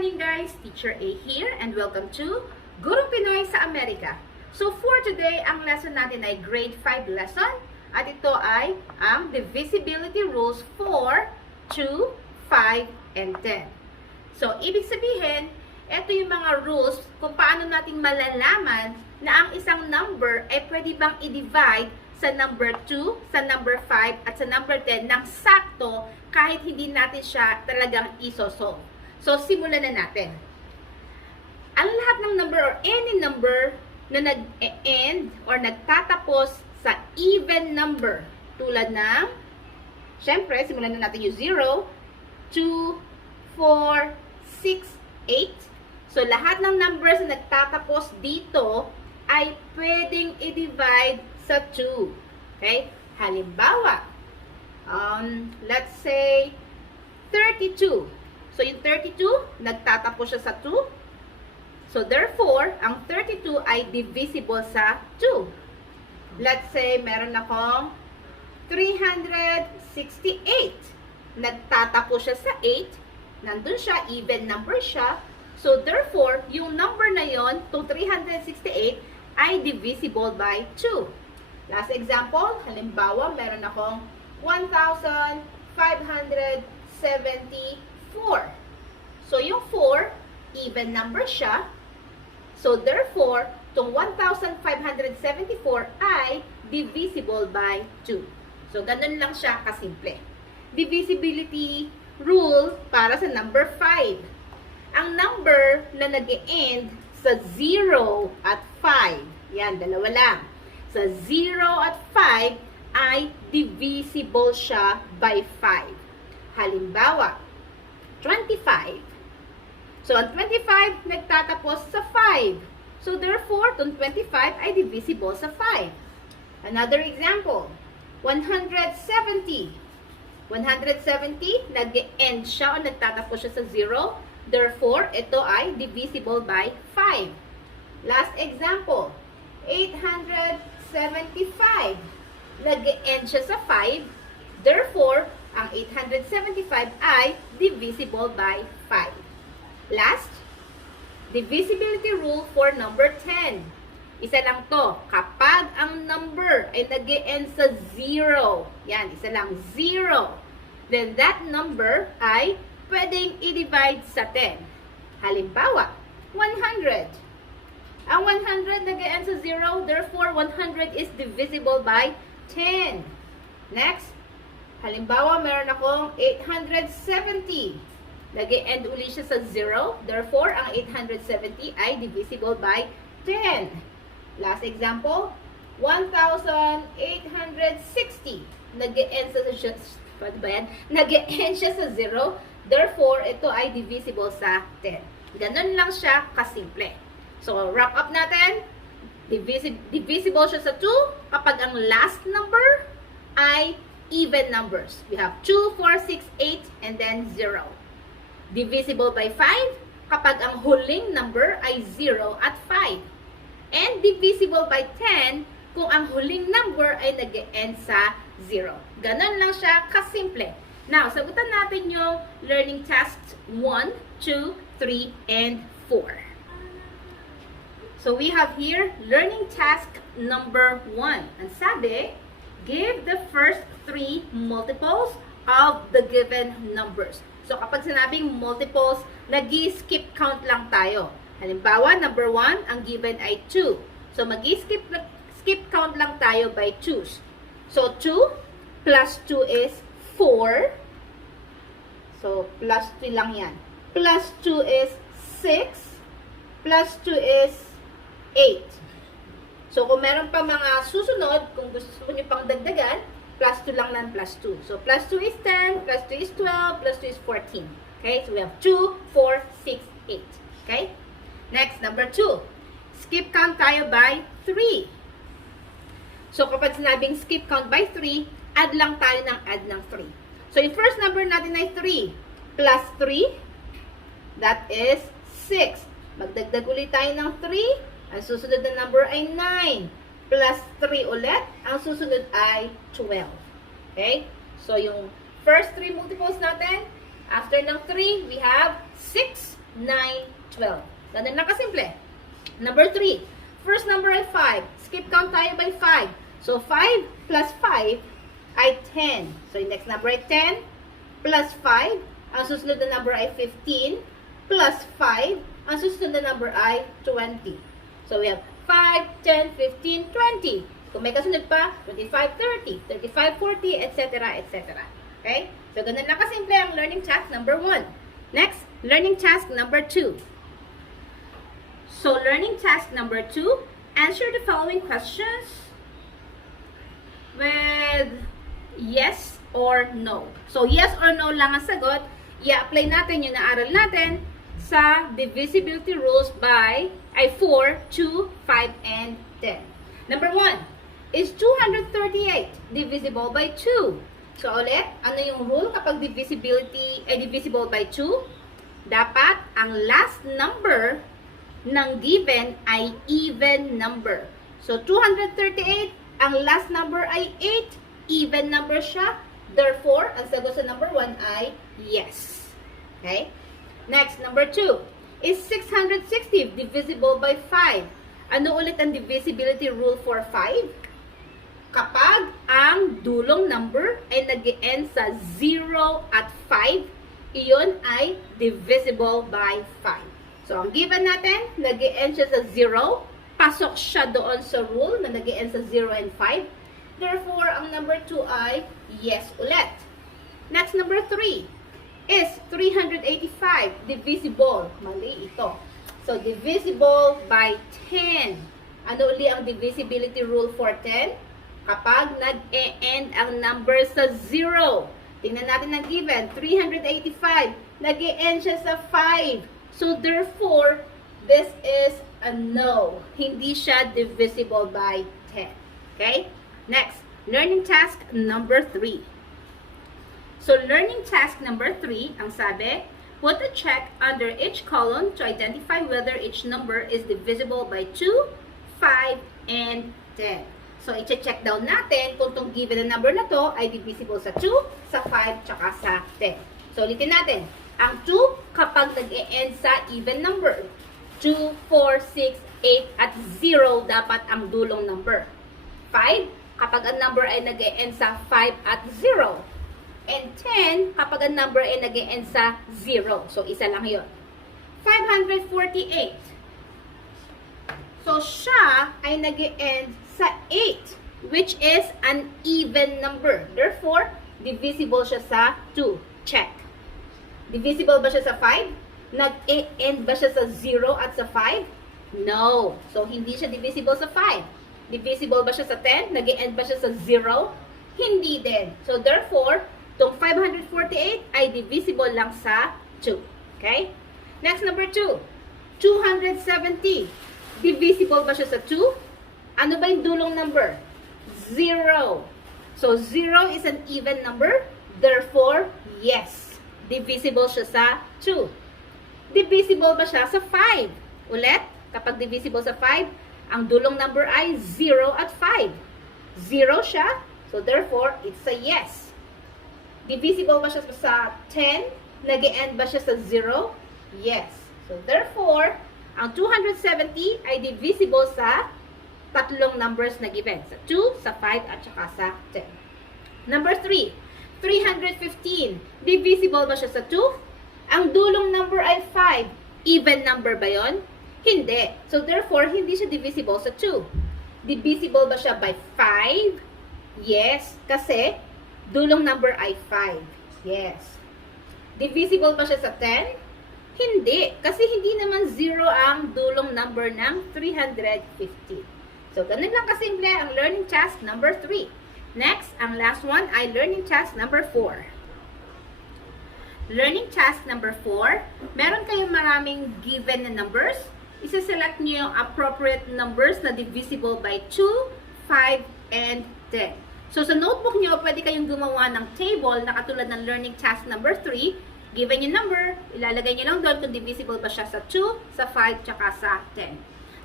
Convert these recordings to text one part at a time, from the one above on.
morning guys! Teacher A here and welcome to Gurong Pinoy sa Amerika. So for today, ang lesson natin ay grade 5 lesson at ito ay ang Divisibility Rules for 2, 5, and 10. So ibig sabihin, ito yung mga rules kung paano natin malalaman na ang isang number ay pwede bang i-divide sa number 2, sa number 5, at sa number 10 ng sakto kahit hindi natin siya talagang isosolve. So, simulan na natin. Ang lahat ng number or any number na nag-end or nagtatapos sa even number, tulad ng, syempre, simulan na natin yung 0, 2, 4, 6, 8. So, lahat ng numbers na nagtatapos dito ay pwedeng i-divide sa 2. Okay? Halimbawa, let's say 32. So, yung 32, nagtatapos siya sa 2. So, therefore, ang 32 ay divisible sa 2. Let's say, meron akong 368. Nagtatapos siya sa 8. Nandun siya, even number siya. So, therefore, yung number na yon, itong 368, ay divisible by 2. Last example, halimbawa, meron akong 1,574. So, yung 4, even number siya. So, therefore, itong 1,574 ay divisible by 2. So, ganun lang siya kasimple. Divisibility rule para sa number 5. Ang number na nag-end sa 0 at 5, yan, dalawa lang. Sa 0 at 5 ay divisible siya by 5. Halimbawa, 25. So, ang 25 nagtatapos sa 5. So, therefore, itong 25 ay divisible sa 5. Another example, 170. 170, nag-end siya o nagtatapos siya sa 0. Therefore, ito ay divisible by 5. Last example, 875. Nag-end siya sa 5. Therefore, ang 875 ay divisible by 5. Last, divisibility rule for number 10. Isa lang to. Kapag ang number ay nag-end sa 0, yan, isa lang, 0, then that number ay pwedeng i-divide sa 10. Halimbawa, 100. Ang 100 nag-end sa 0, therefore 100 is divisible by 10. Next, halimbawa meron akong 870. Nag-end uli siya sa 0, therefore ang 870 ay divisible by 10. Last example, 1,860. Nag-end siya sa 0, therefore ito ay divisible sa 10. Ganun lang siya kasimple. So, wrap up natin. Divisible siya sa 2 kapag ang last number ay even numbers. We have 2, 4, 6, 8, and then 0. Divisible by 5 kapag ang huling number ay 0 at 5. And divisible by 10 kung ang huling number ay nag-end sa 0. Ganon lang siya kasimple. Now, sagutan natin yung learning tasks 1, 2, 3, and 4. So, we have here learning task number 1. Ang sabi, give the first 3 multiples of the given numbers. So, kapag sinabing multiples, nag-skip count lang tayo. Halimbawa, number 1, ang given ay 2. So, mag-skip count lang tayo by 2's. So, 2 plus 2 is 4. So, plus 2 lang yan. Plus 2 is 6. Plus 2 is 8. So, kung meron pa mga susunod, kung gusto nyo pang dagdagan, plus 2 lang ng plus 2. So, plus 2 is 10, plus 2 is 12, plus 2 is 14. Okay? So, we have 2, 4, 6, 8. Okay? Next, number 2. Skip count tayo by 3. So, kapag sinabing skip count by 3, add lang tayo ng add ng 3. So, yung first number natin ay 3. Plus 3, that is 6. Magdagdag ulit tayo ng 3. Ang susunod na number ay 9. Plus 3 ulit. Ang susunod ay 12. Okay? So, yung first 3 multiples natin, after ng 3, we have 6. 12. Ganun lang kasimple. Number 3. First number ay 5. Skip count tayo by 5. So, 5 plus 5 ay 10. So, yung next number ay 10 plus 5. Ang susunod na number ay 15 plus 5. Ang susunod na number ay 20. So, we have 5, 10, 15, 20. Kung may kasunod pa, 25, 30, 35, 40, etc., etc. Okay? So, ganun lang kasimple ang learning task number 1. Next, learning task number 2. So, learning task number 2, answer the following questions with yes or no. So, yes or no lang ang sagot. I-apply natin yung naaral natin sa divisibility rules by 4, 2, 5, and 10. Number 1, is 238 divisible by 2? So, ulit, ano yung rule kapag divisibility ay divisible by 2? Dapat ang last number ng given ay even number. So, 238, ang last number ay 8, even number siya. Therefore, ang sagot sa number 1 ay yes. Okay? Next, number 2. Is 660 divisible by 5? Ano ulit ang divisibility rule for 5? Kapag ang dulong number ay nag-end sa 0 at 5, iyon ay divisible by 5. So, ang given natin, nag-end siya sa 0. Pasok siya doon sa rule na nag-end sa 0 and 5. Therefore, ang number 2 ay yes ulit. Next, number 3. Is 385 divisible? Mali ito. So, divisible by 10. Ano uli ang divisibility rule for 10? Kapag nag-e-end ang number sa 0. Tingnan natin ang given. 385. Nag-e-end siya sa 5. So, therefore, this is a no. Hindi siya divisible by 10. Okay? Next, learning task number 3. So, learning task number 3, ang sabi, put a check under each column to identify whether each number is divisible by 2, 5, and 10. So, i-check down natin kung itong given na number na to ay divisible sa 2, sa 5, tsaka sa 10. So, ulitin natin. Ang 2, kapag nag-e-end sa even number. 2, 4, 6, 8, at 0 dapat ang dulong number. 5, kapag ang number ay nag-e-end sa 5 at 0. And 10, kapag ang number ay nag-e-end sa 0. So, isa lang yun. 548. So, siya ay nag-e-end sa 8, which is an even number. Therefore, divisible siya sa 2. Check. Divisible ba siya sa 5? Nag-e-end ba siya sa 0 at sa 5? No. So, hindi siya divisible sa 5. Divisible ba siya sa 10? Nag-e-end ba siya sa 0? Hindi din. So, therefore, itong 548 ay divisible lang sa 2. Okay? Next, number 2. 270. Divisible ba siya sa 2? Ano ba yung dulong number? 0. So, 0 is an even number. Therefore, yes. Divisible siya sa 2. Divisible ba siya sa 5? Ulit, kapag divisible sa 5, ang dulong number ay 0 at 5. 0 siya. So, therefore, it's a yes. Divisible ba siya sa 10? Nag-e-end ba siya sa 0? Yes. So, therefore, ang 270 ay divisible sa tatlong numbers na given. Sa 2, sa 5, at saka sa 10. Number 3. 315. Divisible ba siya sa 2? Ang dulong number ay 5. Even number ba yon? Hindi. So, therefore, hindi siya divisible sa 2. Divisible ba siya by 5? Yes. Kasi, dulong number ay 5. Yes. Divisible ba siya sa 10? Hindi. Kasi hindi naman 0 ang dulong number ng 315. So, ganun lang kasimple ang learning task number 3. Next, ang last one ay learning task number 4. Learning task number 4, meron kayong maraming given na numbers. Isa-select nyo yung appropriate numbers na divisible by 2, 5, and 10. So, sa notebook nyo, pwede kayong gumawa ng table na katulad ng learning task number 3. Given yung number, ilalagay nyo lang doon kung divisible ba siya sa 2, sa 5, tsaka sa 10.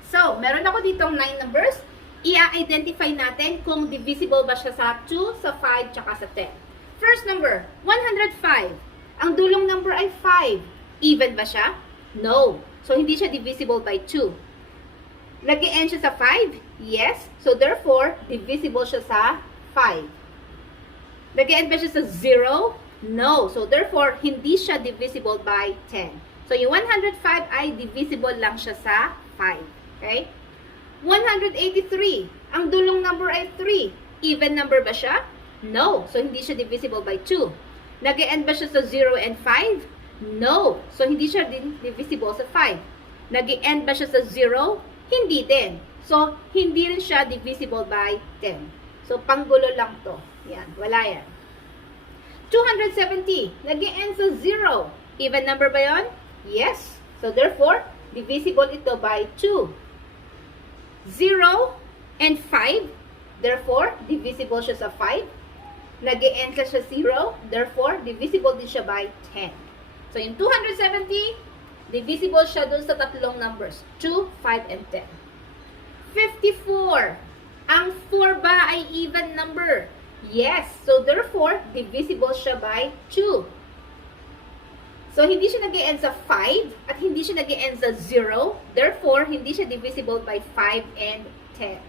So, meron ako ditong 9 numbers. I-identify natin kung divisible ba siya sa 2, sa 5, tsaka sa 10. First number, 105. Ang dulong number ay 5. Even ba siya? No. So, hindi siya divisible by 2. Nag-e-end siya sa 5? Yes. So, therefore, divisible siya sa 5. Nag-e-end ba siya sa 0? No. So, therefore, hindi siya divisible by 10. So, yung 105 ay divisible lang siya sa 5. Okay? 183. Ang dulong number ay 3. Even number ba siya? No. So, hindi siya divisible by 2. Nag-e-end ba siya sa 0 and 5? No. So, hindi siya din divisible sa 5. Nag-e-end ba siya sa 0? Hindi din. So, hindi rin siya divisible by 10. So, panggulo lang to. Yan. Wala yan. 270. Nag-e-end sa 0. Even number ba yon? Yes. So, therefore, divisible ito by 2. 0 and 5. Therefore, divisible siya sa 5. Nag-e-end siya sa 0. Therefore, divisible din siya by 10. So, yung 270, divisible siya dun sa tatlong numbers. 2, 5, and 10. 54. Ang 4 ba ay even number? Yes. So, therefore, divisible siya by 2. So, hindi siya nag-e-end sa 5 at hindi siya nag-e-end sa 0. Therefore, hindi siya divisible by 5 and 10.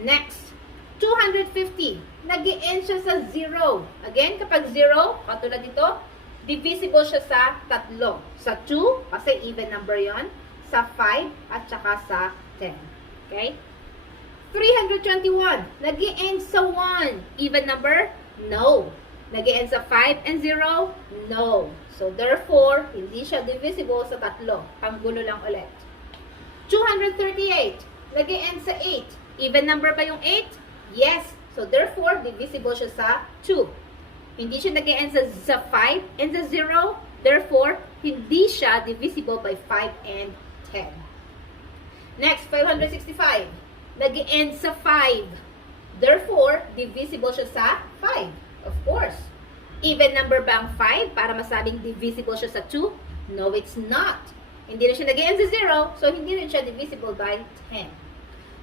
Next, 250. Nag-e-end siya sa 0. Again, kapag 0, katulad dito, divisible siya sa 3. Sa 2, kasi even number yon, sa 5, at saka sa 10. Okay? 321. Nag-e-end sa 1. Even number? No. Nag-e-end sa 5 and 0? No. So, therefore, hindi siya divisible sa 3. Panggulo lang ulit. 238. Nag-e-end sa 8. Even number ba yung 8? Yes. So, therefore, divisible siya sa 2. Hindi siya nag-e-end sa 5 and sa 0. Therefore, hindi siya divisible by 5 and 10. Next, 565. Nag-e-end sa 5. Therefore, divisible siya sa 5. Of course. Even number ba ang 5 para masabing divisible siya sa 2? No, it's not. Hindi rin siya nag-e-end sa 0, so hindi rin siya divisible by 10.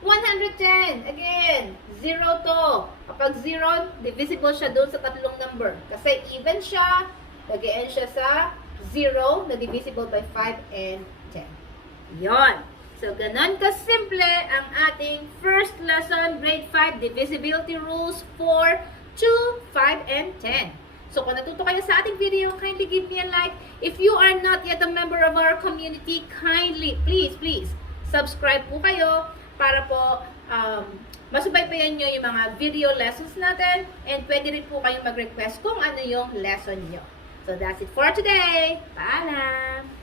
110. Again, 0 to. Kapag 0, divisible siya doon sa tatlong number. Kasi even siya, nag-e-end siya sa 0 na divisible by 5 and 10. Yon. So, ganon kasimple ang ating first lesson, grade 5, Divisibility Rules for 2, 5, and 10. So, kung natuto kayo sa ating video, kindly give me a like. If you are not yet a member of our community, kindly, please, subscribe po kayo para po masubaybayan nyo yung mga video lessons natin, and pwede rin po kayong mag-request kung ano yung lesson nyo. So, that's it for today. Paalam!